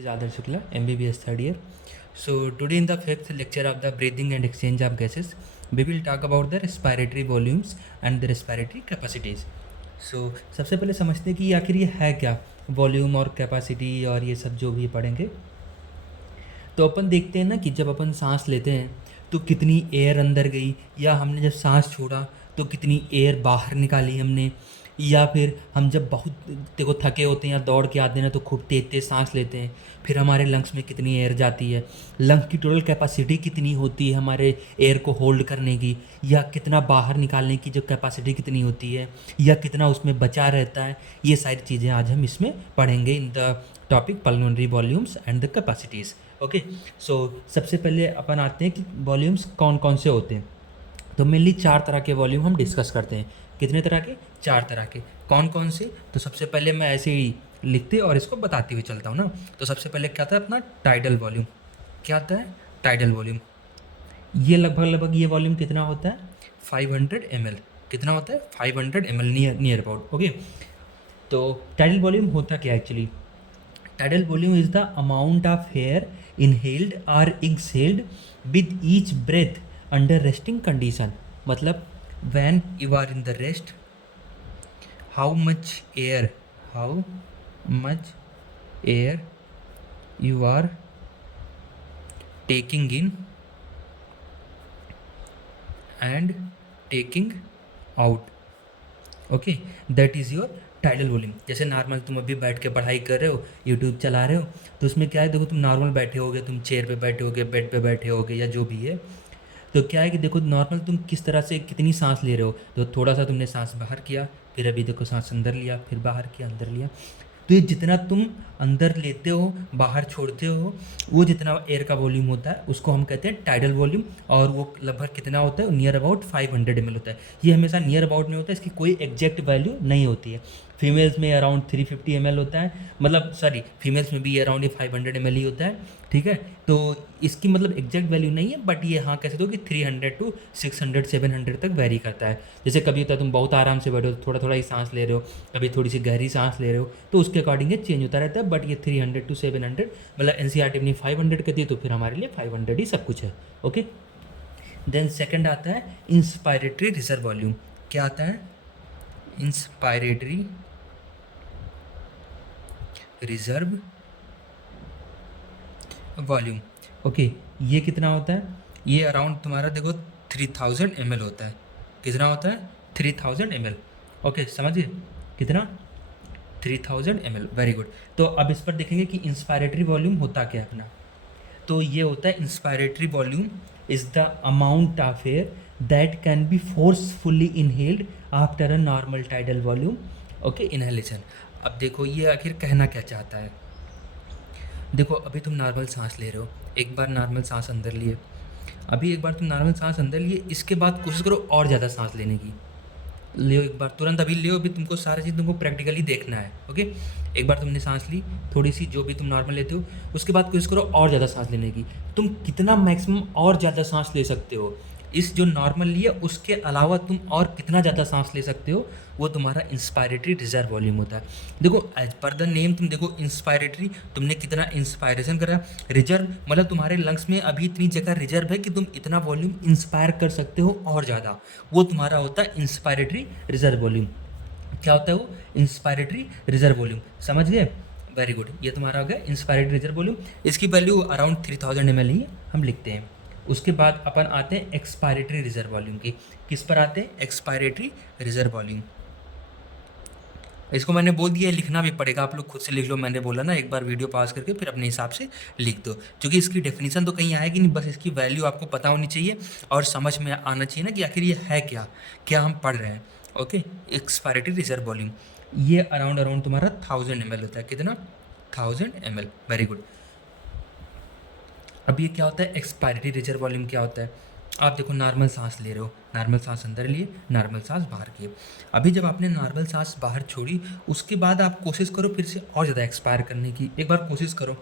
This is Adarsh Shukla, MBBS third year. So today in the fifth lecture of the breathing and exchange of gases, we will talk about the respiratory volumes and the respiratory capacities. So सबसे पहले समझते हैं कि आखिर ये है क्या, volume और कैपेसिटी और ये सब जो भी पढ़ेंगे। तो अपन देखते हैं ना कि जब अपन सांस लेते हैं तो कितनी एयर अंदर गई, या हमने जब सांस छोड़ा तो कितनी एयर बाहर निकाली हमने, या फिर हम जब बहुत देखो थके होते हैं या दौड़ के आते हैं ना तो खूब तेज तेज सांस लेते हैं, फिर हमारे लंग्स में कितनी एयर जाती है, लंग की टोटल कैपेसिटी कितनी होती है हमारे एयर को होल्ड करने की, या कितना बाहर निकालने की जो कैपेसिटी कितनी होती है, या कितना उसमें बचा रहता है। ये सारी चीज़ें आज हम इसमें पढ़ेंगे in the topic pulmonary volumes and the capacities. Okay, so सबसे पहले अपन आते हैं कि वॉल्यूम्स कौन कौन से होते हैं। तो मेनली 4 तरह के वॉल्यूम हम डिस्कस करते हैं। कितने तरह के? 4 तरह के। कौन कौन से? तो सबसे पहले मैं ऐसे ही लिखते और इसको बताते हुए चलता हूँ ना। तो सबसे पहले क्या आता है अपना टाइडल वॉल्यूम। क्या आता है? Tidal volume. ये लगभग ये वॉल्यूम कितना होता है? 500 ml। कितना होता है? 500 ml, नियर अबाउट। ओके, तो टाइडल वॉल्यूम होता क्या actually? Tidal volume is the amount of air inhaled or exhaled with each breath under resting condition. मतलब when you are in the rest, how much air you are taking in and taking out. Okay, that is your tidal volume. जैसे normal तुम अभी बैठ के पढ़ाई कर रहे हो, यूट्यूब चला रहे हो, तो उसमें क्या है, देखो तुम नॉर्मल बैठे होगे, तुम चेयर पे बैठे होगे, बेड पे बैठे होगे, या जो भी है, तो क्या है कि देखो नॉर्मल तुम किस तरह से कितनी सांस ले रहे हो। तो थोड़ा सा तुमने सांस बाहर किया, फिर अभी देखो सांस अंदर लिया, फिर बाहर किया, अंदर लिया। तो ये जितना तुम अंदर लेते हो बाहर छोड़ते हो, वो जितना एयर का वॉल्यूम होता है उसको हम कहते हैं टाइडल वॉल्यूम। और वो लगभग कितना होता है? नियर अबाउट 500 ml होता है। ये हमेशा नियर अबाउट में होता है, इसकी कोई एग्जैक्ट वैल्यू नहीं होती है। फीमेल्स में अराउंड 350 ml होता है, मतलब सॉरी फीमेल्स में भी अराउंड 500 ml ही होता है। ठीक है, तो इसकी मतलब एग्जैक्ट वैल्यू नहीं है, बट ये हाँ कह सकते हो कि 300 to 600 700 तक वेरी करता है। जैसे कभी होता है तुम बहुत आराम से बैठे हो, थोड़ा थोड़ा ही सांस ले रहे हो, कभी थोड़ी सी गहरी सांस ले रहे हो, तो उसके अकॉर्डिंग ये चेंज होता रहता है। बट ये 300 to 700, मतलब एनसीईआरटी अपनी 500 कहती है, तो फिर हमारे लिए 500 ही सब कुछ है। ओके, देन सेकंड आता है इंस्पायरेटरी रिजर्व वॉल्यूम। क्या आता है? Inspiratory reserve volume. ओके, ये कितना होता है? ये अराउंड तुम्हारा देखो 3000 ml होता है। कितना होता है? 3000 ml। ओके, समझिए कितना? 3000 ml। Very good. तो अब इस पर देखेंगे कि इंस्पायरेटरी वॉल्यूम होता क्या है अपना। तो ये होता है inspiratory volume is the amount of air that can be forcefully inhaled after a normal tidal volume. Okay, inhalation. अब देखो ये आखिर कहना क्या चाहता है। देखो अभी तुम नॉर्मल सांस ले रहे हो, एक बार नॉर्मल सांस अंदर लिए, अभी एक बार तुम नॉर्मल सांस अंदर लिए, इसके बाद कोशिश करो और ज़्यादा सांस लेने की। लियो एक बार, तुरंत अभी लियो, अभी तुमको सारी चीज़ तुमको प्रैक्टिकली देखना है। ओके, एक बार तुमने सांस ली थोड़ी सी, जो भी तुम नॉर्मल लेते हो, उसके बाद कोशिश करो और ज़्यादा सांस लेने की। तुम कितना मैक्सिमम और ज़्यादा सांस ले सकते हो, इस जो नॉर्मल लिया उसके अलावा तुम और कितना ज़्यादा सांस ले सकते हो, वो तुम्हारा इंस्पायरेटरी रिजर्व वॉल्यूम होता है। देखो एज पर द नेम तुम देखो इंस्पायरेटरी, तुमने कितना इंस्पायरेशन करा, रिजर्व मतलब तुम्हारे लंग्स में अभी इतनी जगह रिजर्व है कि तुम इतना वॉल्यूम इंस्पायर कर सकते हो और ज़्यादा, वो तुम्हारा होता है इंस्पायरेटरी रिजर्व वॉल्यूम। क्या होता है वो? Inspiratory reserve volume. समझ गए? वेरी गुड, ये तुम्हारा हो गया इंस्पायरेटरी रिजर्व वॉल्यूम। इसकी वैल्यू अराउंड 3000 ml ही हम लिखते हैं। उसके बाद अपन आते हैं एक्सपायरेटरी रिजर्व वॉल्यूम की। किस पर आते हैं? Expiratory reserve volume. इसको मैंने बोल दिया, लिखना भी पड़ेगा, आप लोग खुद से लिख लो। मैंने बोला ना एक बार वीडियो पॉज करके फिर अपने हिसाब से लिख दो, क्योंकि इसकी डेफिनेशन तो कहीं आएगी नहीं, बस इसकी वैल्यू आपको पता होनी चाहिए और समझ में आना चाहिए ना कि आखिर ये है क्या, क्या हम पढ़ रहे हैं। ओके, एक्सपायरेटरी रिजर्व वॉल्यूम ये अराउंड तुम्हारा 1000 ml होता है। कितना? 1000 ml। Very good. अब ये क्या होता है? एक्सपायरेटरी रिजर्व वॉल्यूम क्या होता है? आप देखो नॉर्मल सांस ले रहे हो, नॉर्मल सांस अंदर लिए, नॉर्मल सांस बाहर किए। अभी जब आपने नॉर्मल सांस बाहर छोड़ी, उसके बाद आप कोशिश करो फिर से और ज़्यादा एक्सपायर करने की। एक बार कोशिश करो,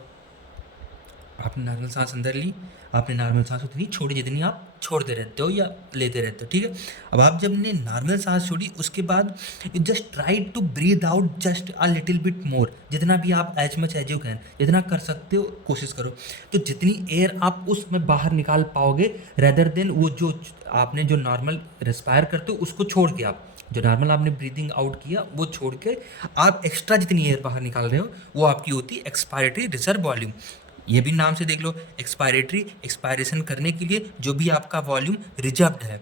आपने नॉर्मल सांस अंदर ली, आपने नॉर्मल सांस उतनी छोड़ी जितनी आप छोड़ते रहते हो या लेते रहते हो, ठीक है। अब आप जब ने नॉर्मल सांस छोड़ी उसके बाद you just try to breathe out just a little bit more, जितना भी आप as much as you can, जितना कर सकते हो कोशिश करो। तो जितनी एयर आप उसमें बाहर निकाल पाओगे रेदर देन वो जो आपने जो नॉर्मल रिस्पायर करते हो उसको छोड़ के, आप जो नॉर्मल आपने ब्रीदिंग आउट किया वो छोड़ के आप एक्स्ट्रा जितनी एयर बाहर निकाल रहे हो वो आपकी होती है एक्सपायरेटरी रिजर्व वॉल्यूम। ये भी नाम से देख लो, एक्सपायरेटरी, एक्सपायरेशन करने के लिए जो भी आपका वॉल्यूम रिजर्व्ड है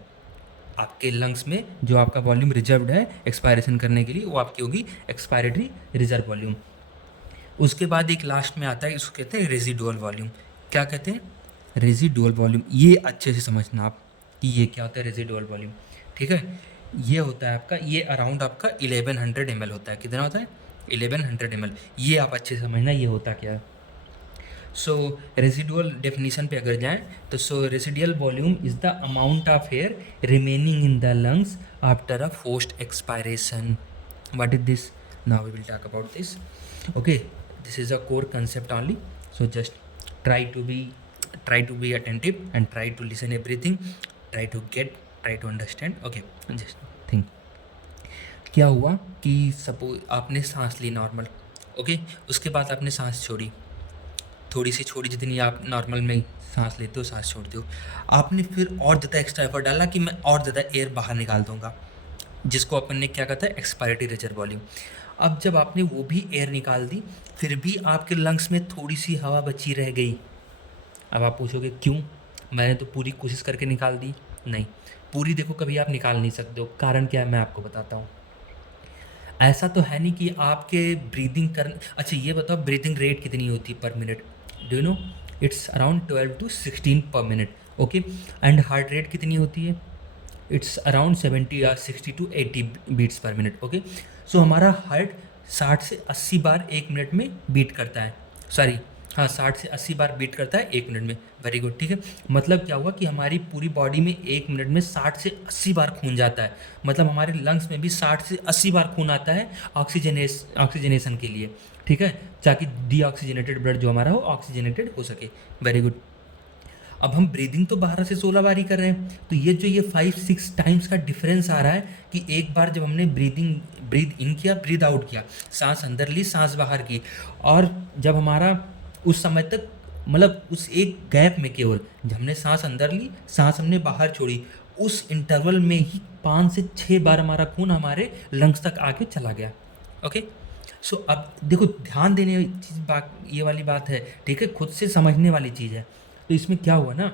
आपके लंग्स में, जो आपका वॉल्यूम रिजर्व्ड है एक्सपायरेशन करने के लिए, वो आपकी होगी एक्सपायरेटरी रिजर्व वॉल्यूम। उसके बाद एक लास्ट में आता है, इसको कहते हैं रेजिडुअल वॉल्यूम। क्या कहते हैं? Residual volume. ये अच्छे से समझना आप कि ये क्या होता है रेजिडुअल वॉल्यूम, ठीक है। ये होता है आपका, ये अराउंड आपका 1100 ml होता है। कितना होता है? 1100 ml। ये आप अच्छे से समझना ये होता क्या है। सो रेजिडुअल डेफिनेशन पे अगर जाएं तो residual volume is the amount of air remaining in the lungs after a forced expiration. What is this? Now we will talk about this. Okay, this is a core concept only, so just try to be try to be attentive and try to listen everything, try to understand, okay। just think क्या हुआ कि suppose आपने सांस ली normal, okay, उसके बाद आपने सांस छोड़ी, थोड़ी सी छोड़ी जितनी आप नॉर्मल में सांस लेते हो सांस छोड़ते हो, आपने फिर और ज़्यादा एक्स्ट्रा एफर्ट डाला कि मैं और ज़्यादा एयर बाहर निकाल दूंगा, जिसको अपन ने क्या कहता है एक्सपायरेटरी रिजर्व वॉल्यूम। अब जब आपने वो भी एयर निकाल दी फिर भी आपके लंग्स में थोड़ी सी हवा बची रह गई। अब आप पूछोगे क्यों? मैंने तो पूरी कोशिश करके निकाल दी। नहीं, पूरी देखो कभी आप निकाल नहीं सकते हो। कारण क्या है मैं आपको बताता हूँ। ऐसा तो है नहीं कि आपके ब्रीदिंग कर, अच्छा ये बताओ ब्रीदिंग रेट कितनी होती है पर minute? Do you know? It's around 12 to 16 पर minute, okay. And heart rate कितनी होती है? इट्स अराउंड 70 या 60 to 80 beats per minute, okay. So हमारा हार्ट 60 से 80 बार एक मिनट में बीट करता है, सॉरी हाँ 60 से 80 बार बीट करता है एक मिनट में। वेरी गुड, ठीक है। मतलब क्या हुआ कि हमारी पूरी बॉडी में एक मिनट में 60 से 80 बार खून जाता है। मतलब हमारे लंग्स में भी 60 से 80 बार खून आता है ऑक्सीजनेशन के लिए, ठीक है, ताकि डीऑक्सीजनेटेड ब्लड जो हमारा हो ऑक्सीजनेटेड हो सके। Very good. अब हम ब्रीदिंग तो 12 से 16 बार ही कर रहे हैं, तो ये 5-6 टाइम्स का डिफरेंस आ रहा है कि एक बार जब हमने ब्रीद इन किया, ब्रीद आउट किया, सांस अंदर ली, सांस बाहर की, और जब हमारा उस समय तक मतलब उस एक गैप में केवल जब हमने सांस अंदर ली, सांस हमने बाहर छोड़ी, उस इंटरवल में ही 5 से 6 बार हमारा खून हमारे लंग्स तक आके चला गया, ओके। सो अब देखो ध्यान देने चीज़ बात ये वाली बात है, ठीक है, खुद से समझने वाली चीज़ है। तो इसमें क्या हुआ ना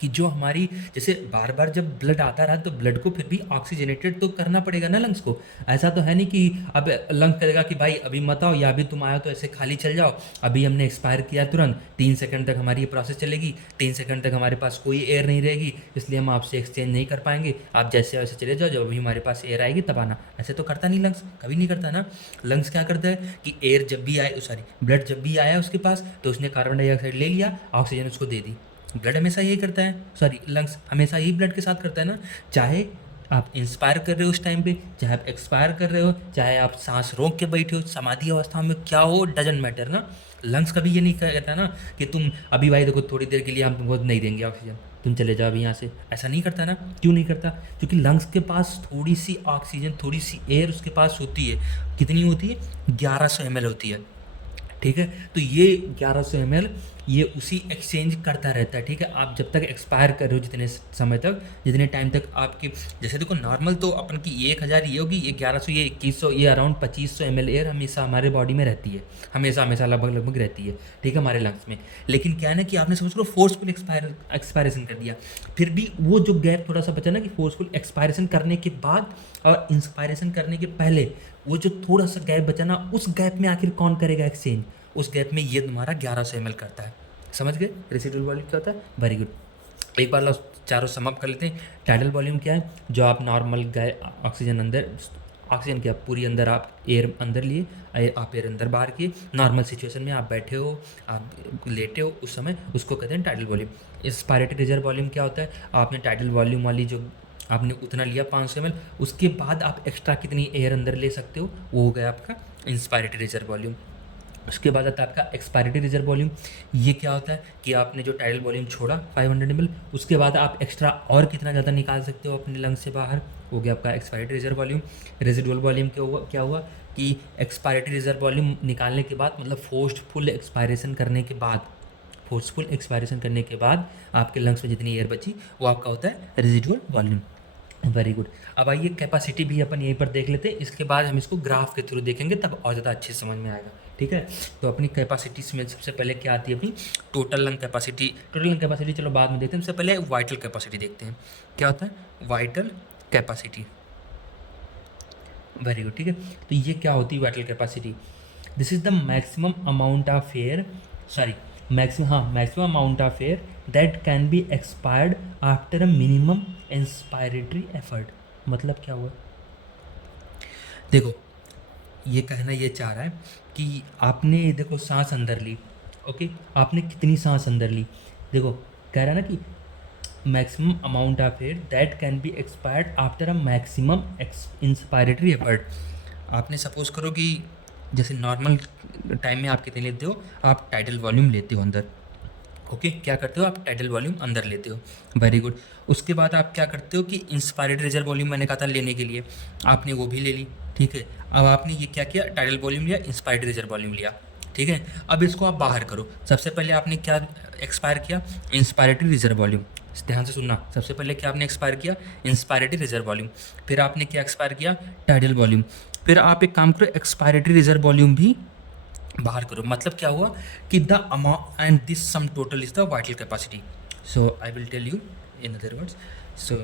कि जो हमारी जैसे बार बार जब ब्लड आता रहा तो ब्लड को फिर भी ऑक्सीजनेटेड तो करना पड़ेगा ना लंग्स को। ऐसा तो है नहीं कि अब लंग करेगा कि भाई अभी मत आओ या अभी तुम आए हो तो ऐसे खाली चल जाओ, अभी हमने एक्सपायर किया तुरंत 3 सेकंड तक हमारी ये प्रोसेस चलेगी, 3 सेकंड तक हमारे पास कोई एयर नहीं रहेगी इसलिए हम आपसे एक्सचेंज नहीं कर पाएंगे, आप जैसे वैसे चले जाओ, जब अभी हमारे पास एयर आएगी तब आना। ऐसे तो करता नहीं लंग्स, कभी नहीं करता ना। लंग्स क्या करता है कि एयर जब भी आए, सॉरी ब्लड जब भी आया उसके पास तो उसने कार्बन डाइऑक्साइड ले लिया, ऑक्सीजन उसको दे दी। ब्लड हमेशा यही करता है, सॉरी लंग्स हमेशा यही ब्लड के साथ करता है ना। चाहे आप इंस्पायर कर रहे हो उस टाइम पे, चाहे आप एक्सपायर कर रहे हो, चाहे आप सांस रोक के बैठे हो, समाधि अवस्था में क्या हो, डजंट मैटर ना। लंग्स कभी ये नहीं कहता ना कि तुम अभी भाई देखो थोड़ी देर के लिए हम तुमको नहीं देंगे ऑक्सीजन, तुम चले जाओ अभी यहाँ से। ऐसा नहीं करता ना। क्यों नहीं करता? क्योंकि लंग्स के पास थोड़ी सी ऑक्सीजन, थोड़ी सी एयर उसके पास होती है। कितनी होती है? 1100 ml होती है, ठीक है। तो ये 1100 ml ये उसी एक्सचेंज करता रहता है, ठीक है। आप जब तक एक्सपायर कर रहे हो जितने समय तक, जितने टाइम तक आपकी, जैसे देखो नॉर्मल तो अपन की 1000 ये होगी, ये 1100, ये 2100, ये अराउंड 2500 ml एयर हमेशा हमारे बॉडी में रहती है, हमेशा हमेशा लगभग लगभग रहती है, ठीक है, हमारे लंग्स में। लेकिन क्या है ना कि आपने समझ लो फोर्सफुल एक्सपायरेशन कर दिया, फिर भी वो जो गैप थोड़ा सा बचा ना कि फोर्सफुल एक्सपायरेशन करने के बाद और इंस्पायरेशन करने के पहले वो जो थोड़ा सा गैप बचा ना, उस गैप में आखिर कौन करेगा एक्सचेंज? उस गैप में ये तुम्हारा 1100 ml करता है। समझ गए रेसिडुअल वॉल्यूम क्या होता है? Very good. एक बार चारों समअप कर लेते हैं। टाइडल वॉल्यूम क्या है? जो आप नॉर्मल गए ऑक्सीजन अंदर, ऑक्सीजन क्या पूरी अंदर आप एयर अंदर लिए, आप एयर अंदर बाहर किए, नॉर्मल सिचुएशन में आप बैठे हो, आप लेटे हो, उस समय उसको कहते हैं tidal volume. Inspiratory reserve volume क्या होता है? आपने टाइडल वॉल्यूम वाली जो आपने उतना लिया 500 ml, उसके बाद आप एक्स्ट्रा कितनी एयर अंदर ले सकते हो, वो हो गया आपका इंस्पायरेटरी रिजर्व वॉल्यूम। उसके बाद आता है आपका एक्सपायरेटरी रिजर्व वॉल्यूम। ये क्या होता है कि आपने जो टाइडल वॉल्यूम छोड़ा 500 ml, उसके बाद आप एक्स्ट्रा और कितना ज़्यादा निकाल सकते हो अपने लंग से बाहर, हो गया आपका expiratory reserve volume. Residual volume क्या हुआ कि एक्सपायरेटरी रिजर्व वॉल्यूम निकालने के बाद, मतलब फोर्सफुल एक्सपायरेशन करने के बाद, फोर्सफुल एक्सपायरेशन करने के बाद आपके लंग्स में जितनी एयर बची वो आपका होता है रेजिडुअल वॉल्यूम। Very good. अब आइए कैपेसिटी भी अपन यहीं पर देख लेते हैं, इसके बाद हम इसको ग्राफ के थ्रू देखेंगे तब और ज़्यादा अच्छे समझ में आएगा। ठीक है, तो अपनी कैपेसिटी में सबसे पहले क्या आती है अपनी total lung capacity. Total lung capacity चलो बाद में देखते हैं, सबसे पहले वाइटल कैपेसिटी देखते हैं क्या होता है वाइटल कैपेसिटी। Very good. ठीक है, तो ये क्या होती है vital capacity? This is the maximum amount of air, sorry maximum amount of air that can be expired after a minimum inspiratory effort. मतलब क्या हुआ, देखो ये कहना ये चाह रहा है कि आपने देखो सांस अंदर ली, ओके, आपने कितनी सांस अंदर ली, देखो कह रहा है ना कि maximum amount of air that can be expired after a maximum inspiratory effort. आपने सपोज करो कि जैसे नॉर्मल टाइम में आप कितने लेते हो, आप टाइडल वॉल्यूम लेते हो अंदर, ओके, क्या करते हो आप टाइडल वॉल्यूम अंदर लेते हो। Very good. उसके बाद आप क्या करते हो कि इंस्पायरेटरी रिजर्व वॉल्यूम मैंने कहा था लेने के लिए, आपने वो भी ले ली। ठीक है, अब आपने ये क्या किया, टाइडल वॉल्यूम लिया, इंस्पायरेटरी रिजर्व वॉल्यूम लिया। ठीक है, अब इसको आप बाहर करो। सबसे पहले आपने क्या एक्सपायर किया, इंस्पायरेटरी रिजर्व वॉल्यूम। ध्यान से सुनना, सबसे पहले क्या आपने एक्सपायर किया, इंस्पायरेटरी रिजर्व वॉल्यूम। फिर आपने क्या एक्सपायर किया, टाइडल वॉल्यूम। फिर आप एक काम करो, एक्सपायरेटरी रिजर्व वॉल्यूम भी बाहर करो। मतलब क्या हुआ कि the amount and this sum total is the vital capacity. So I will tell you in other words, so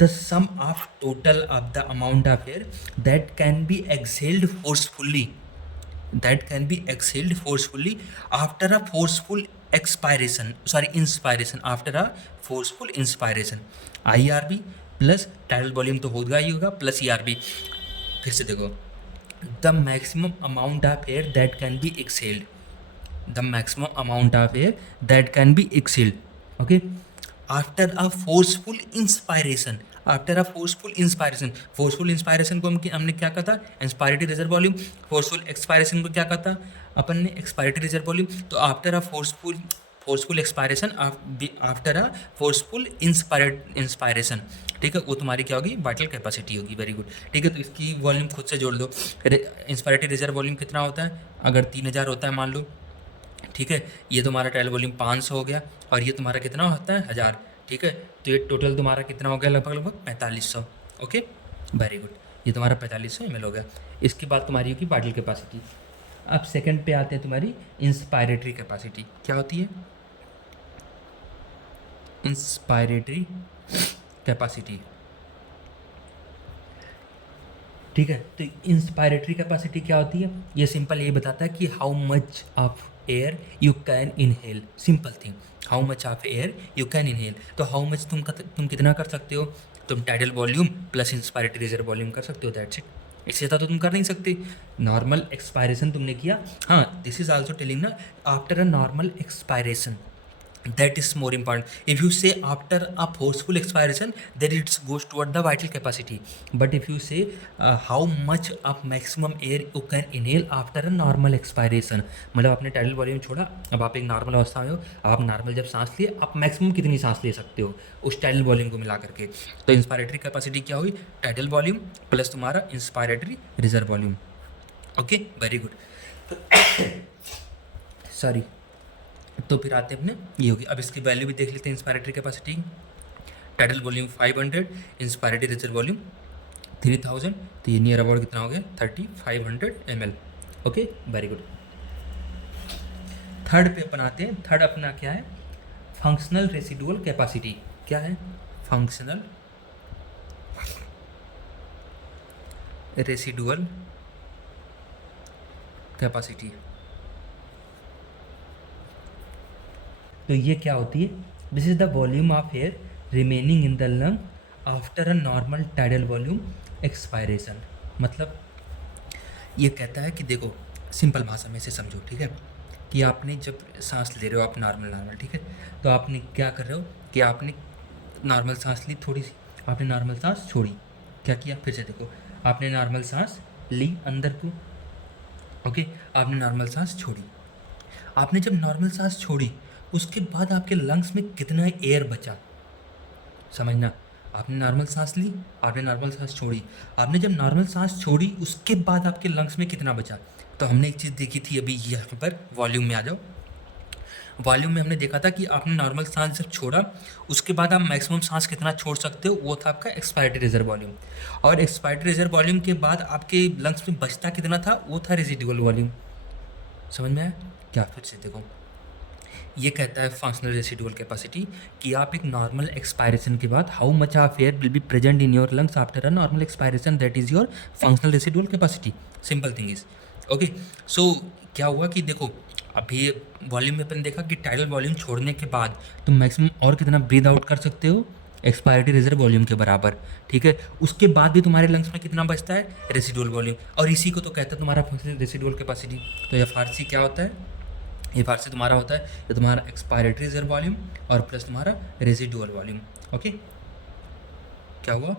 the sum of total of the amount of air that can be exhaled forcefully, that can be exhaled forcefully after a forceful expiration, sorry inspiration, after a forceful inspiration, IRB plus tidal volume तो होगा ही होगा plus ERB। फिर से देखो, the maximum amount of air that can be exhaled, the maximum amount of air that can be exhaled, okay, after a forceful inspiration, after a forceful inspiration. Forceful inspiration को हमने क्या कहा था, inspiratory reserve volume. Forceful expiration को क्या कहा था अपन ने, एक्सपायरेटरी रिजर्व वॉल्यूम। तो after a forceful expiration, after a forceful inspiration, ठीक है, वो तुम्हारी क्या होगी, वाइटल कैपेसिटी होगी। Very good. ठीक है, तो इसकी वॉल्यूम खुद से जोड़ दो। इंस्पायरेटरी रिजर्व वॉल्यूम कितना होता है, अगर 3000 होता है मान लो, ठीक है, ये तुम्हारा टाइल वॉल्यूम 500 हो गया, और ये तुम्हारा कितना होता है 1000। ठीक है, तो ये टोटल तुम्हारा कितना हो गया, लगभग लगभग 4500। ओके, वेरी गुड, ये तुम्हारा 4500 ml हो गया। इसके बाद तुम्हारी होगी वाइटल कैपेसिटी। अब सेकंड पे आते हैं तुम्हारी इंस्पायरेटरी कैपेसिटी। क्या होती है इंस्पायरेटरी कैपेसिटी? ठीक है, तो इंस्पायरेटरी कैपेसिटी क्या होती है, ये सिंपल ये बताता है कि how much of air you can inhale. Simple thing, how much of air you can inhale. तो हाउ मच तुम कितना कर सकते हो, तुम tidal volume plus inspiratory reserve volume कर सकते हो, दैट्स इट। इससे ज़्यादा तो तुम कर नहीं सकते। नॉर्मल एक्सपायरेशन तुमने किया, हाँ, दिस इज आल्सो टेलिंग ना, after a normal expiration, that is more important. If you say after a forceful expiration, then it goes toward the vital capacity. But if you say how much of maximum air you can inhale after a normal expiration, मतलब आपने tidal volume छोड़ा, अब आप एक normal अवस्था में हो, आप नॉर्मल जब सांस लिए, आप मैक्सिमम कितनी सांस ले सकते हो उस टाइडल वॉल्यूम को मिला करके। तो इंस्पायरेटरी कैपेसिटी क्या हुई, टाइडल वॉल्यूम प्लस तुम्हारा inspiratory reserve volume. Okay, very good. Sorry, तो फिर आते हैं अपने ये होगी। अब इसकी वैल्यू भी देख लेते हैं inspiratory capacity. Tidal volume 500, inspiratory reserve volume 3000, तो ये नियर अबाउट कितना हो गया 3500 ml। Okay, very good. Third पे अपन आते हैं। थर्ड अपना क्या है, फंक्शनल रेसिडुअल कैपेसिटी। क्या है, फंक्शनल रेसिडुअल कैपेसिटी। तो ये क्या होती है, this is the volume of air remaining in the lung after a normal tidal volume expiration. मतलब ये कहता है कि देखो, सिंपल भाषा में इसे समझो, ठीक है, कि आपने जब सांस ले रहे हो आप नॉर्मल, ठीक है, तो आपने क्या कर रहे हो कि आपने नॉर्मल सांस ली थोड़ी सी, आपने नॉर्मल सांस छोड़ी, क्या किया, फिर से देखो, आपने नॉर्मल सांस ली अंदर को, ओके, आपने नॉर्मल सांस छोड़ी। आपने जब नॉर्मल सांस छोड़ी, उसके बाद आपके लंग्स में कितना एयर बचा, समझना। आपने नॉर्मल सांस ली, आपने नॉर्मल सांस छोड़ी, आपने जब नॉर्मल सांस छोड़ी उसके बाद आपके लंग्स में कितना बचा। तो हमने एक चीज़ देखी थी अभी, यहाँ पर वॉल्यूम में आ जाओ। वॉल्यूम में हमने देखा था कि आपने नॉर्मल सांस जब छोड़ा, उसके बाद आप मैक्सिमम सांस कितना छोड़ सकते हो, वो था आपका एक्सपायरेटरी रिजर्व वॉल्यूम। और एक्सपायरेटरी रिजर्व वॉल्यूम के बाद आपके लंग्स में बचता कितना था, वो था रेजिडुअल वॉल्यूम। समझ में आया क्या? फिर से देखो, ये कहता है फंक्शनल रेसिडुअल कैपेसिटी कि आप एक नॉर्मल एक्सपायरेशन के बाद how much of air will be present in your lungs after a normal expiration, that is your functional residual capacity. Simple thing is okay. So क्या हुआ कि देखो, अभी वॉल्यूम में अपन देखा कि टाइडल वॉल्यूम छोड़ने के बाद तुम मैक्सिमम और कितना ब्रीद आउट कर सकते हो, एक्सपायरेटरी रिजर्व वॉल्यूम के बराबर, ठीक है। उसके बाद भी तुम्हारे लंग्स में कितना बचता है, रेसिडुअल वॉल्यूम, और इसी को तो कहता है तुम्हारा फंक्शनल रेसिडुअल कैपेसिटी। तो एफ आर सी क्या होता है, ये फार से तुम्हारा होता है, ये तुम्हारा एक्सपायरेटरी रिजर्व वॉल्यूम और प्लस तुम्हारा रेजिडुअल वॉल्यूम। ओके, क्या हुआ,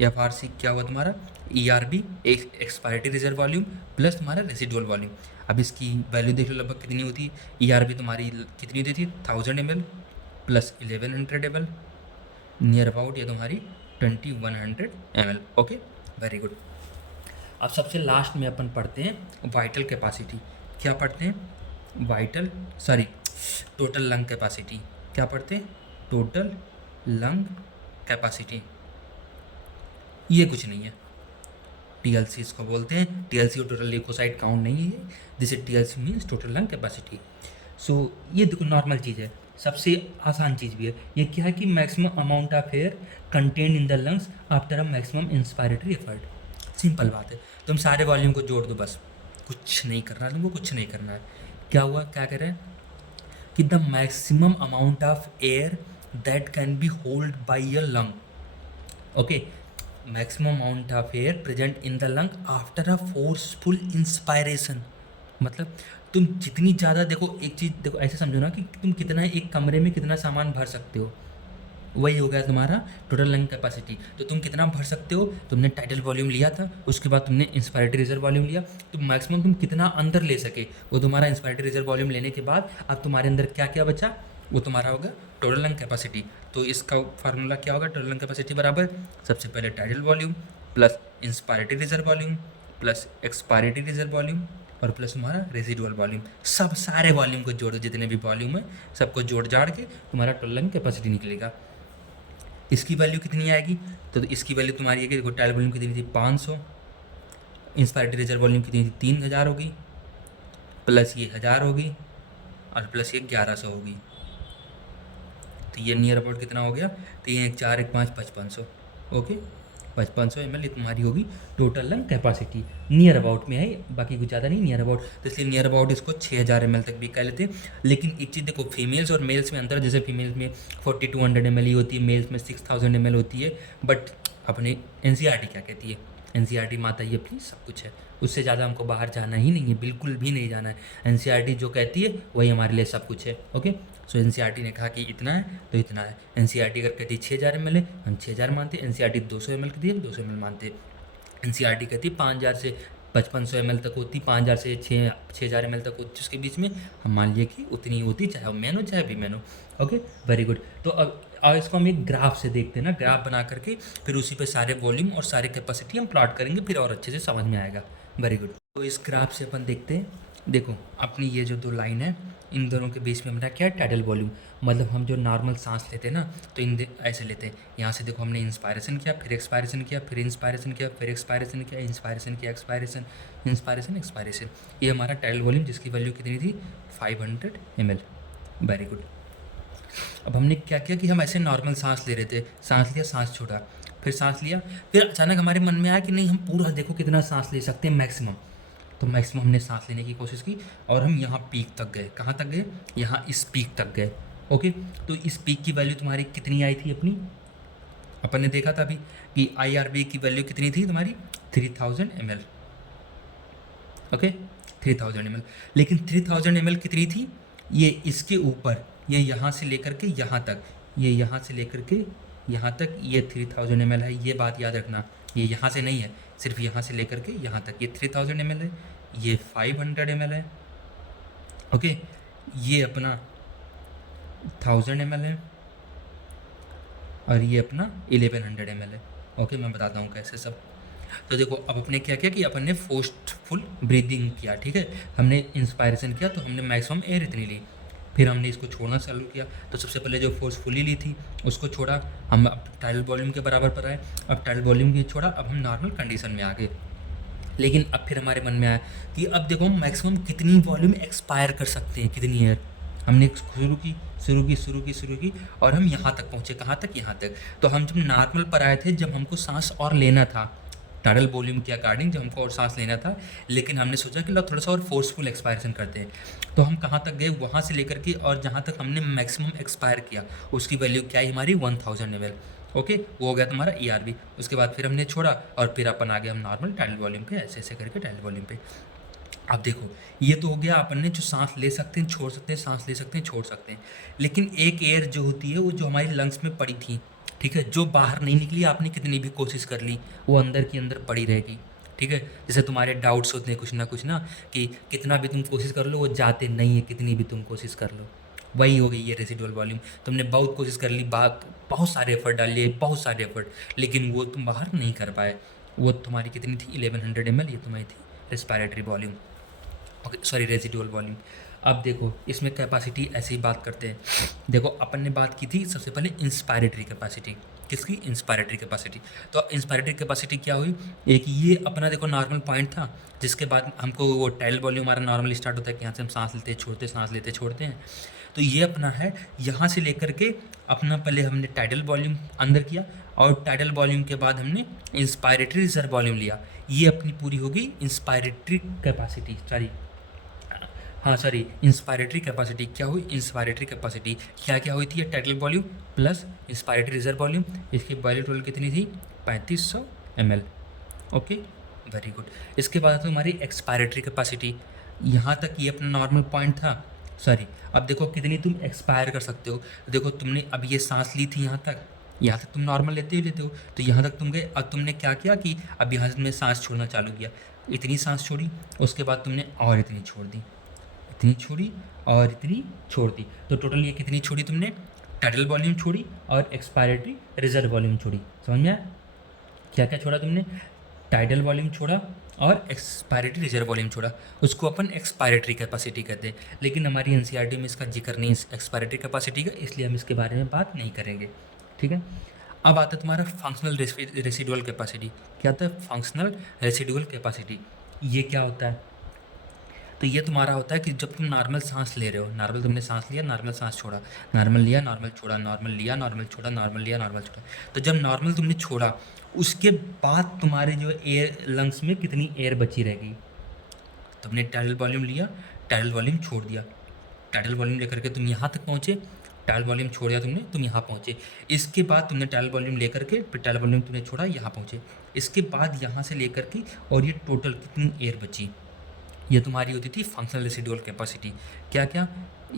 एफ आर सी क्या हुआ तुम्हारा, E R B expiratory reserve volume plus तुम्हारा रेजिडुअल वॉल्यूम। अब इसकी वैल्यू देख लो लगभग कितनी होती है, ई आर बी तुम्हारी कितनी होती थी 1000 ml plus 1100 ml, near about ये तुम्हारी 2100 ml। Okay, very good. अब सबसे लास्ट में अपन पढ़ते हैं वाइटल कैपेसिटी। क्या पढ़ते हैं, vital sorry total lung capacity. क्या पढ़ते हैं, टोटल लंग कैपेसिटी। ये कुछ नहीं है, टीएलसी इसको बोलते हैं। टीएलसी और टोटल ल्यूकोसाइट काउंट नहीं है, this is TLC means total lung capacity. So ये देखो नॉर्मल चीज़ है, सबसे आसान चीज़ भी है। ये क्या है कि maximum amount of air contain in the lungs after a maximum inspiratory effort. Simple बात है, तुम सारे वॉल्यूम को जोड़ दो बस, कुछ नहीं करना है तुमको, कुछ नहीं करना है। क्या हुआ, क्या कह रहे हैं कि the maximum amount of air that can be hold by a lung, okay, maximum amount of air present in the lung after a forceful inspiration. मतलब तुम जितनी ज़्यादा, देखो एक चीज़ देखो, ऐसे समझो ना कि तुम कितना एक कमरे में कितना सामान भर सकते हो, वही हो गया तुम्हारा टोटल लंग कैपेसिटी। तो तुम कितना भर सकते हो, तुमने टाइडल वॉल्यूम लिया था, उसके बाद तुमने इंस्पायरेटरी रिजर्व वॉल्यूम लिया, तो मैक्सिमम तुम कितना अंदर ले सके, वो तुम्हारा इंस्पायरेटरी रिजर्व वॉल्यूम लेने के बाद अब तुम्हारे अंदर क्या क्या बचा, वो तुम्हारा होगा टोटल लंग कैपेसिटी। तो इसका फार्मूला क्या होगा, टोटल लंग कैपेसिटी बराबर सबसे पहले tidal volume plus inspiratory reserve volume plus expiratory reserve volume और प्लस हमारा रेजिडुअल वॉल्यूम। सब सारे वॉल्यूम को जोड़ दो, जितने भी वॉल्यूम है सबको जोड़ जाड़ के तुम्हारा टोटल लंग कैपेसिटी निकलेगा। इसकी वैल्यू कितनी आएगी, तो इसकी वैल्यू तुम्हारी है कि देखो टाइडल वॉल्यूम कितनी थी 500, इंस्पायरेटरी रिजर्व वॉल्यूम कितनी थी 3000 होगी, प्लस ये 1000 होगी और प्लस ये 1100 होगी। तो ये नियर अबाउट कितना हो गया, तो ये 1 4 1 5 5500। ओके, 5500 ml तुम्हारी होगी total lung capacity, near about में है, बाकी कुछ ज़्यादा नहीं, नियर अबाउट। तो इसलिए नियर अबाउट इसको 6000 ml तक भी कह लेते हैं। लेकिन एक चीज़ देखो, फीमेल्स और मेल्स में अंतर, जैसे फीमेल्स में 4200 ml ही होती है, मेल्स में 6000 ml होती है। बट अपने एनसीईआरटी क्या कहती है, एनसीईआरटी माता ये प्लीज़ सब कुछ है, उससे ज़्यादा हमको बाहर जाना ही नहीं है, बिल्कुल भी नहीं जाना है। एनसीईआरटी जो कहती है वही हमारे लिए सब कुछ है। ओके, सो एनसीईआरटी ने कहा कि इतना है तो इतना है। एनसीईआरटी अगर कहती है 6000 ml है, हम 6000 मानते हैं। एनसीईआरटी 200 ml कहती है, 200 ml मानते हैं। एनसीईआरटी कहती है 5000 से 5500 ml तक होती, 5000 से 6000 ml तक होती, उसके बीच में हम मान लिए कि उतनी होती, चाहे वो मैन हो चाहे वीमेन हो। Okay, very good. तो अब इसको हम एक ग्राफ से देखते हैं ना, ग्राफ बना करके फिर उसी पे सारे वॉल्यूम और सारे कैपेसिटी हम प्लॉट करेंगे, फिर और अच्छे से समझ में आएगा। Very good. तो इस ग्राफ से अपन देखते हैं, देखो अपनी ये जो दो लाइन है, इन दोनों के बीच में हमारा क्या है, टाइडल वॉल्यूम। मतलब हम जो नॉर्मल सांस लेते हैं ना, तो ऐसे लेते हैं, यहाँ से देखो हमने इंस्पायरेशन किया, फिर एक्सपायरेशन किया, फिर इंस्पायरेशन किया, फिर एक्सपायरेशन किया, इंस्पायरेशन किया, एक्सपायरेशन, इंस्पायरेशन, एक्सपायरेशन। ये हमारा टाइडल वॉल्यूम, जिसकी वैल्यू कितनी थी 500 ml। Very good. अब हमने क्या किया कि हम ऐसे नॉर्मल सांस ले रहे थे, सांस लिया, सांस छोड़ा, फिर सांस लिया, फिर अचानक हमारे मन में आया कि नहीं हम पूरा देखो कितना सांस ले सकते हैं मैक्सिमम। तो मैक्सिमम हमने सांस लेने की कोशिश की और हम यहाँ पीक तक गए। कहाँ तक गए, यहाँ इस पीक तक गए। ओके, तो इस पीक की वैल्यू तुम्हारी कितनी आई थी अपनी, अपन ने देखा था अभी कि IRB की वैल्यू कितनी थी तुम्हारी 3000 ml। Okay, 3000 ml। लेकिन 3000 ml कितनी थी, ये इसके ऊपर, ये यहाँ से लेकर के यहाँ तक, ये यहाँ से लेकर के यहाँ तक, ये 3000 ml है, ये बात याद रखना। ये यहाँ से नहीं है, सिर्फ यहाँ से लेकर के यहाँ तक, ये 3000 ml है, ये 500 ml है, ओके, ये अपना 1000 ml है, और ये अपना 1100 ml है। ओके, मैं बताता हूँ कैसे सब। तो देखो, अब अपने क्या किया कि अपन ने फोर्सफुल ब्रीदिंग किया, ठीक है, हमने इंस्पायरेशन किया तो हमने मैक्सिमम एयर इतनी ली, फिर हमने इसको छोड़ना चालू किया। तो सबसे पहले जो फोर्सफुली ली थी उसको छोड़ा, हम अब टाइडल वॉल्यूम के बराबर पर आए, अब टाइडल वॉल्यूम की छोड़ा, अब हम नॉर्मल कंडीशन में आ गए। लेकिन अब फिर हमारे मन में आया कि अब देखो हम मैक्सिमम कितनी वॉल्यूम एक्सपायर कर सकते हैं, कितनी एयर। हमने शुरू की और हम यहाँ तक पहुँचे, कहाँ तक, यहाँ तक। तो हम जब नॉर्मल पर आए थे, जब हमको सांस और लेना था टाइडल वॉल्यूम के अकॉर्डिंग, जब हमको और सांस लेना था, लेकिन हमने सोचा कि लो थोड़ा सा और फोर्सफुल एक्सपायरेशन करते हैं। तो हम कहाँ तक गए, वहाँ से लेकर के और जहाँ तक हमने मैक्सिमम एक्सपायर किया उसकी वैल्यू क्या है हमारी, 1000 ml। ओके, वो हो गया तुम्हारा ERV। उसके बाद फिर हमने छोड़ा और फिर अपन आ गए हम नॉर्मल टाइडल वॉल्यूम पे, ऐसे ऐसे करके टाइडल वॉल्यूम पे। अब देखो, ये तो हो गया अपन ने जो सांस ले सकते हैं छोड़ सकते हैं, सांस ले सकते हैं छोड़ सकते हैं। लेकिन एक एयर जो होती है वो जो हमारी लंग्स में पड़ी थी, ठीक है, जो बाहर नहीं निकली, आपने कितनी भी कोशिश कर ली वो अंदर की अंदर पड़ी रहेगी, ठीक है। जैसे तुम्हारे डाउट्स होते हैं कुछ ना कि कितना भी तुम कोशिश कर लो वो जाते नहीं है, कितनी भी तुम कोशिश कर लो। वही हो गई ये रेसिडुअल वॉल्यूम। तुमने बहुत कोशिश कर ली, बहुत सारे एफर्ट डाल लिए, बहुत सारे एफर्ट, लेकिन वो तुम बाहर नहीं कर पाए। वो तुम्हारी कितनी थी, 1100 ml, ये तुम्हारी थी respiratory volume, okay, sorry, residual volume. अब देखो, इसमें कैपेसिटी ऐसी बात करते हैं। देखो, अपन ने बात की थी सबसे पहले इंस्पायरेटरी कैपेसिटी, किसकी, इंस्पायरेटरी कैपेसिटी। तो इंस्पायरेटरी कैपेसिटी क्या हुई, एक ये अपना देखो नॉर्मल पॉइंट था, जिसके बाद हमको वो टाइडल वॉल्यूम हमारा नॉर्मली स्टार्ट होता है कि यहाँ से हम सांस लेते छोड़ते, सांस लेते छोड़ते हैं। तो ये अपना है, यहाँ से लेकर के अपना पहले हमने टाइडल वॉल्यूम अंदर किया, और टाइडल वॉल्यूम के बाद हमने इंस्पायरेटरी रिजर्व वॉल्यूम लिया। ये अपनी पूरी होगी inspiratory capacity, sorry, inspiratory capacity. क्या हुई, इंस्पायरेटरी कैपेसिटी क्या क्या हुई थी, ये tidal volume plus inspiratory reserve volume, इसकी वैल्यू टोटल कितनी थी, 3500 ml। Okay, very good. इसके बाद तुम्हारी एक्सपायरेटरी कैपेसिटी, यहाँ तक ये अपना नॉर्मल पॉइंट था, सॉरी। अब देखो कितनी तुम एक्सपायर कर सकते हो। देखो, तुमने अब ये सांस ली थी यहाँ तक तुम नॉर्मल लेते हो, तो यहाँ तक तुम गए। अब तुमने क्या किया कि अब यहाँ से तुमने सांस छोड़ना चालू किया, इतनी सांस छोड़ी, उसके बाद तुमने और इतनी छोड़ दी, इतनी छोड़ी और इतनी छोड़ दी। तो टोटल ये कितनी छोड़ी तुमने, टाइडल वॉल्यूम छोड़ी और एक्सपायरेटरी रिजर्व वॉल्यूम छोड़ी। समझ में आया, क्या क्या छोड़ा तुमने, टाइडल वॉल्यूम छोड़ा और एक्सपायरेटरी रिजर्व वॉल्यूम छोड़ा, उसको अपन एक्सपायरेटरी कैपेसिटी कहते हैं। लेकिन हमारी एनसीईआरटी में इसका जिक्र नहीं है एक्सपायरेटरी कैपेसिटी का, इसलिए हम इसके बारे में बात नहीं करेंगे, ठीक है। अब आता है तुम्हारा फंक्शनल रेसिडुअल कैपेसिटी। क्या होता है फंक्शनल रेसिडुअल कैपेसिटी, ये क्या होता है, तो ये तुम्हारा होता है कि जब तुम नॉर्मल सांस ले रहे हो, नॉर्मल तुमने सांस लिया, नॉर्मल सांस छोड़ा, नॉर्मल लिया, नॉर्मल छोड़ा, नॉर्मल लिया, नॉर्मल छोड़ा, नॉर्मल लिया, नॉर्मल छोड़ा। तो जब नॉर्मल तुमने छोड़ा, उसके बाद तुम्हारे जो एयर लंग्स में कितनी एयर बची रहेगी। तुमने टाइडल वॉल्यूम लिया, टाइडल वॉल्यूम छोड़ दिया, टाइडल वॉल्यूम लेकर के तुम यहाँ तक पहुँचे, टाइडल वॉल्यूम छोड़ दिया तुमने, तुम यहाँ पहुँचे। इसके बाद तुमने टाइडल वॉल्यूम लेकर के फिर टाइडल वॉल्यूम तुमने छोड़ा, यहाँ पहुँचे। इसके बाद यहाँ से लेकर के और ये टोटल कितनी एयर बची, ये तुम्हारी होती थी फंक्शनल रेसिडुअल कैपेसिटी। क्या क्या,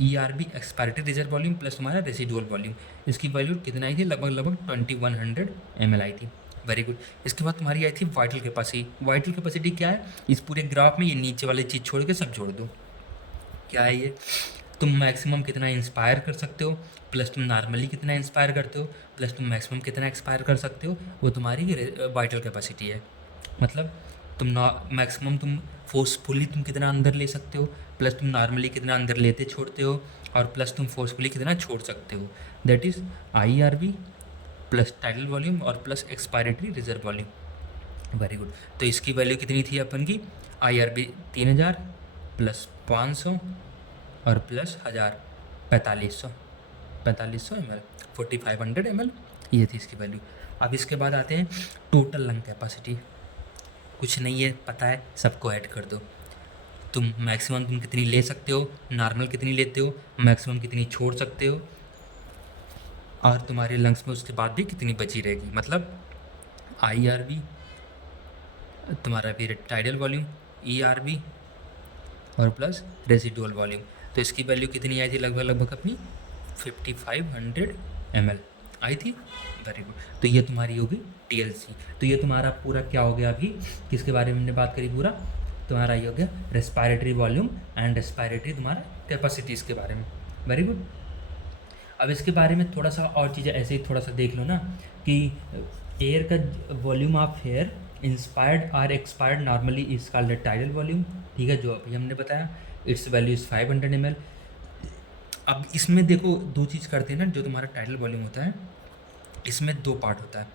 ERV expiratory reserve volume plus तुम्हारा रेसिडुअल वॉल्यूम, इसकी वैल्यू कितना आई थी, लगभग 2100 ml आई थी। Very good. इसके बाद तुम्हारी आई थी वाइटल कैपेसिटी। वाइटल कैपेसिटी क्या है, इस पूरे ग्राफ में ये नीचे वाली चीज़ छोड़ के सब जोड़ दो। क्या है ये, तुम मैक्सिमम कितना इंस्पायर कर सकते हो, प्लस तुम नॉर्मली कितना इंस्पायर करते हो, प्लस तुम मैक्सिमम कितना एक्सपायर कर सकते हो, वो तुम्हारी वाइटल कैपेसिटी है। मतलब तुम मैक्सिमम तुम फोर्सफुली तुम कितना अंदर ले सकते हो, प्लस तुम नॉर्मली कितना अंदर लेते छोड़ते हो, और प्लस तुम फोर्सफुली कितना छोड़ सकते हो। That is IRV plus tidal volume और plus expiratory reserve volume. Very good. तो इसकी वैल्यू कितनी थी अपन की, IRV 3000 प्लस 500 और प्लस 1000, 4500 ml, 4500 ml, ये थी इसकी वैल्यू। अब इसके बाद आते हैं टोटल लंग कैपेसिटी। कुछ नहीं है, पता है, सबको ऐड कर दो। तुम मैक्सिमम तुम कितनी ले सकते हो, नॉर्मल कितनी लेते हो, मैक्सिमम कितनी छोड़ सकते हो, और तुम्हारे लंग्स में उसके बाद भी कितनी बची रहेगी। मतलब IRV तुम्हारा फिर टाइडल वॉल्यूम, ERV और प्लस रेसिडुअल वॉल्यूम। तो इसकी वैल्यू कितनी आई थी, लगभग अपनी 5500 ml आई थी, वेरी गुड। तो ये तुम्हारी होगी टीएलसी। तो ये तुम्हारा पूरा क्या हो गया अभी, किसके बारे में हमने बात करी, पूरा तुम्हारा ये हो गया रेस्पायरेटरी वॉल्यूम एंड रेस्पायरेटरी तुम्हारा कैपेसिटीज़ के बारे में, वेरी गुड। अब इसके बारे में थोड़ा सा और चीज़ें ऐसे ही थोड़ा सा देख लो ना कि एयर का वॉल्यूम ऑफ एयर इंस्पायर्ड और expired normally is called tidal volume, ठीक है, जो अभी हमने बताया, इट्स वैल्यू इज़ 500 ml। अब इसमें देखो दो चीज़ करते हैं ना, जो तुम्हारा टाइडल वॉल्यूम होता है इसमें दो पार्ट होता है।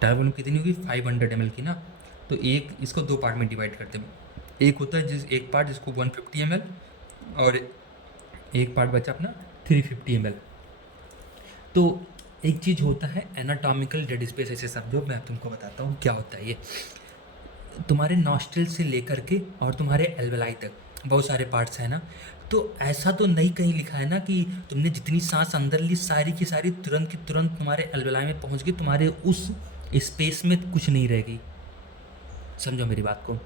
टाइडल वॉल्यूम कितनी होगी 500 ml की ना, तो एक इसको दो पार्ट में डिवाइड करते हैं। एक होता है एक पार्ट जिसको 150 ml और एक पार्ट बचा अपना 350 ml। तो एक चीज़ होता है एनाटॉमिकल डेड स्पेस, ऐसे समझो, मैं तुमको बताता हूँ क्या होता है ये। तुम्हारे नॉस्ट्रिल से लेकर के और तुम्हारे एल्वेलाई तक बहुत सारे पार्ट्स हैं ना, तो ऐसा तो नहीं कहीं लिखा है ना कि तुमने जितनी सांस अंदर ली सारी की सारी तुरंत की तुरंत तुम्हारे एल्वेलाई में पहुंच गई, तुम्हारे उस स्पेस में कुछ नहीं रहेगी। समझो मेरी बात को,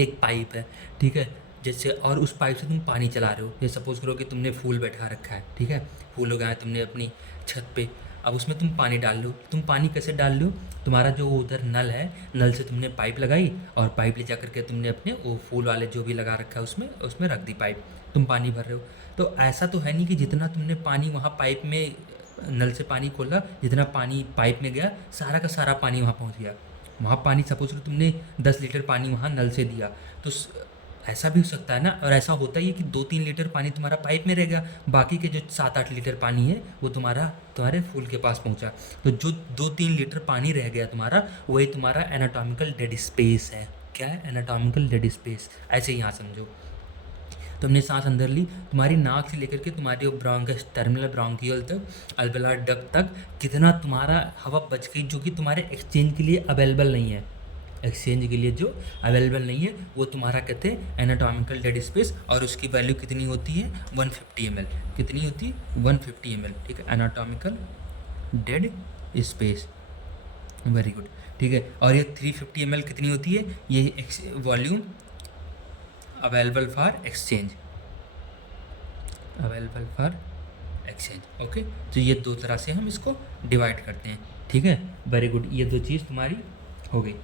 एक पाइप है, ठीक है, जैसे, और उस पाइप से तुम पानी चला रहे हो, ये सपोज़ करो कि तुमने फूल बैठा रखा है, ठीक है, फूल उगाए तुमने अपनी छत पे, अब उसमें तुम पानी डाल लो। तुम पानी कैसे डाल लो, तुम्हारा जो उधर नल है, नल से तुमने पाइप लगाई और पाइप ले जा करके तुमने अपने वो फूल वाले जो भी लगा रखा है उसमें उसमें रख दी पाइप, तुम पानी भर रहे हो। तो ऐसा तो है नहीं कि जितना तुमने पानी वहाँ पाइप में, नल से पानी खोला, जितना पानी पाइप में गया सारा का सारा पानी वहाँ पहुँच गया। वहाँ पानी सपोज करो तुमने 10 लीटर पानी वहाँ नल से दिया, तो ऐसा भी हो सकता है ना, और ऐसा होता ही है कि 2-3 लीटर पानी तुम्हारा पाइप में रह गया, बाकी के जो 7-8 लीटर पानी है वो तुम्हारे फूल के पास पहुँचा। तो जो 2-3 लीटर पानी रह गया तुम्हारा, वही तुम्हारा एनाटॉमिकल डेड स्पेस है। क्या है, एनाटॉमिकल डेड स्पेस, ऐसे यहाँ समझो। तुमने सांस अंदर ली, तुम्हारी नाक से लेकर के तुम्हारी ब्रोंकस टर्मिनल ब्रोंकियल तक, अल्वेओलार डक्ट तक कितना तुम्हारा हवा बच गई, जो कि तुम्हारे एक्सचेंज के लिए अवेलेबल नहीं है। एक्सचेंज के लिए जो अवेलेबल नहीं है वो तुम्हारा कहते हैं एनाटॉमिकल डेड स्पेस, और उसकी वैल्यू कितनी होती है 150 ml। कितनी होती है 150 ml, ठीक है, anatomical dead space, very good, ठीक है। और ये 350 ml कितनी होती है, ये volume available for exchange, available for exchange, okay. तो ये दो तरह से हम इसको डिवाइड करते हैं, ठीक है, वेरी गुड। ये दो चीज़ तुम्हारी हो गई।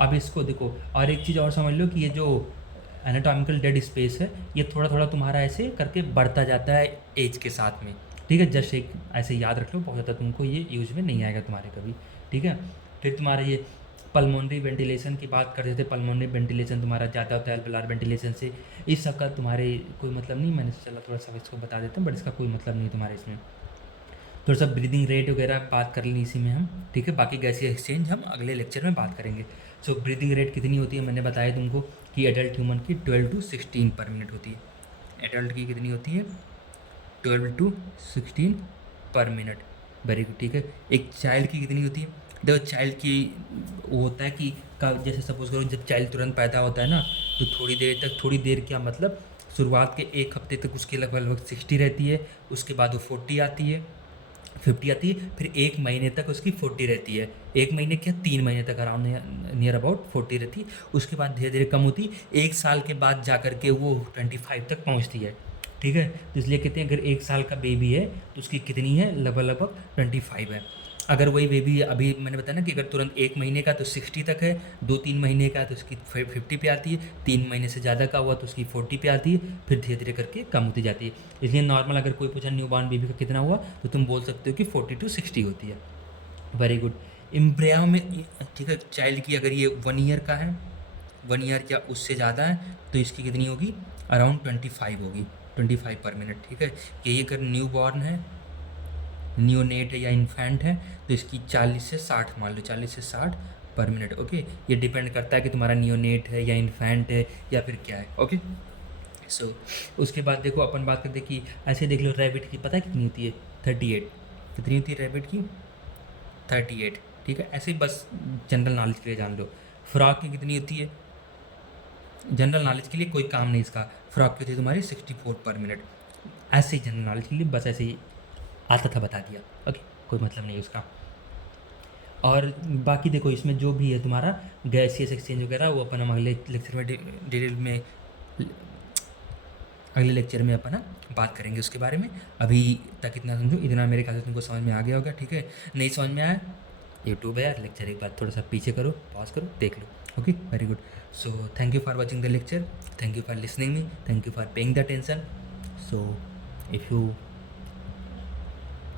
अब इसको देखो, और एक चीज़ और समझ लो कि ये जो एनाटॉमिकल डेड स्पेस है ये थोड़ा थोड़ा तुम्हारा ऐसे करके बढ़ता जाता है एज के साथ में, ठीक है, जस्ट एक ऐसे याद रख लो, बहुत ज़्यादा तुमको ये यूज में नहीं आएगा तुम्हारे कभी, ठीक है। फिर तुम्हारा ये पल्मोनरी वेंटिलेशन की बात करते थे, पल्मोनरी वेंटिलेशन तुम्हारा ज़्यादा होता है एल्वेलार वेंटिलेशन से, इस सब का तुम्हारे कोई मतलब नहीं, मैंने चला थोड़ा सा इसको बता देते हैं, बट इसका कोई मतलब नहीं तुम्हारे इसमें। थोड़ा सा ब्रीदिंग रेट वगैरह बात कर ली इसी में हम, ठीक है, बाकी गैसीय एक्सचेंज हम अगले लेक्चर में बात करेंगे। सो ब्रीदिंग रेट कितनी होती है, मैंने बताया तुमको कि एडल्ट ह्यूमन की 12 to 16 पर मिनट होती है। एडल्ट की कितनी होती है 12 to 16 पर मिनट, वेरी गुड, ठीक है। एक चाइल्ड की कितनी होती है, देखो चाइल्ड की वो होता है कि जैसे सपोज करो जब चाइल्ड तुरंत पैदा होता है ना, तो थोड़ी देर तक, थोड़ी देर क्या मतलब, शुरुआत के एक हफ्ते तक उसकी लगभग 60 रहती है, उसके बाद वो 40 आती है, 50 आती है, फिर एक महीने तक उसकी 40 रहती है, एक महीने क्या 3 महीने तक अराउंड नियर अबाउट 40 रहती है, उसके बाद धीरे धीरे कम होती, एक साल के बाद जा कर के वो 25 तक पहुंचती है, ठीक है। तो इसलिए कहते हैं अगर एक साल का बेबी है तो उसकी कितनी है, लगभग लगभग 25 है। अगर वही बेबी अभी मैंने बताया ना कि अगर तुरंत एक महीने का तो 60 तक है, 2-3 महीने का तो उसकी 50 पे आती है, 3 महीने से ज़्यादा का हुआ तो उसकी 40 पे आती है, फिर धीरे धीरे करके कम होती जाती है। इसलिए नॉर्मल अगर कोई पूछा न्यू बॉर्न बेबी का कितना हुआ तो तुम बोल सकते हो कि 40 to 60 होती है, वेरी गुड। एम्ब्रियो में, ठीक है, चाइल्ड की अगर ये 1 ईयर का है, 1 ईयर या उससे ज़्यादा है, तो इसकी कितनी होगी अराउंड 25 होगी, 25 पर मिनट, ठीक है। यही अगर न्यू बॉर्न है, न्यूनेट है या इन्फेंट है, तो इसकी 40 से 60 मान लो, 40 से 60 पर मिनट, ओके। ये डिपेंड करता है कि तुम्हारा न्यूनेट है या इन्फेंट है या फिर क्या है, ओके। सो उसके बाद देखो अपन बात करते कि ऐसे देख लो, रैबिट की पता है कितनी होती है 38, कितनी होती है रैबिट की 38, ठीक है। ऐसे ही बस जनरल नॉलेज के लिए जान लो। फ्रॉक की कितनी होती है, जनरल नॉलेज के लिए कोई काम नहीं इसका, फ्रॉक की होती है तुम्हारी 64 पर मिनट, ऐसे ही जनरल नॉलेज के लिए बस ऐसे ही आता था बता दिया, ओके, कोई मतलब नहीं उसका। और बाकी देखो इसमें जो भी है तुम्हारा गैसियस एक्सचेंज वगैरह वो अपन हम अगले लेक्चर में डिटेल में अगले लेक्चर में अपन बात करेंगे उसके बारे में। अभी तक इतना समझो, इतना मेरे ख्याल से तुमको समझ में आ गया होगा, ठीक है। नहीं समझ में आया, यूट्यूब है यार, लेक्चर एक बार थोड़ा सा पीछे करो, पॉज करो, देख लो। Okay, very good. So thank you for watching the lecture, thank you for listening me, thank you for paying the attention. So if you,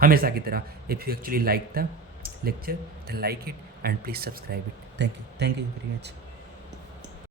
हमेशा की तरह, if you actually like the lecture, then like it and please subscribe it. Thank you very much.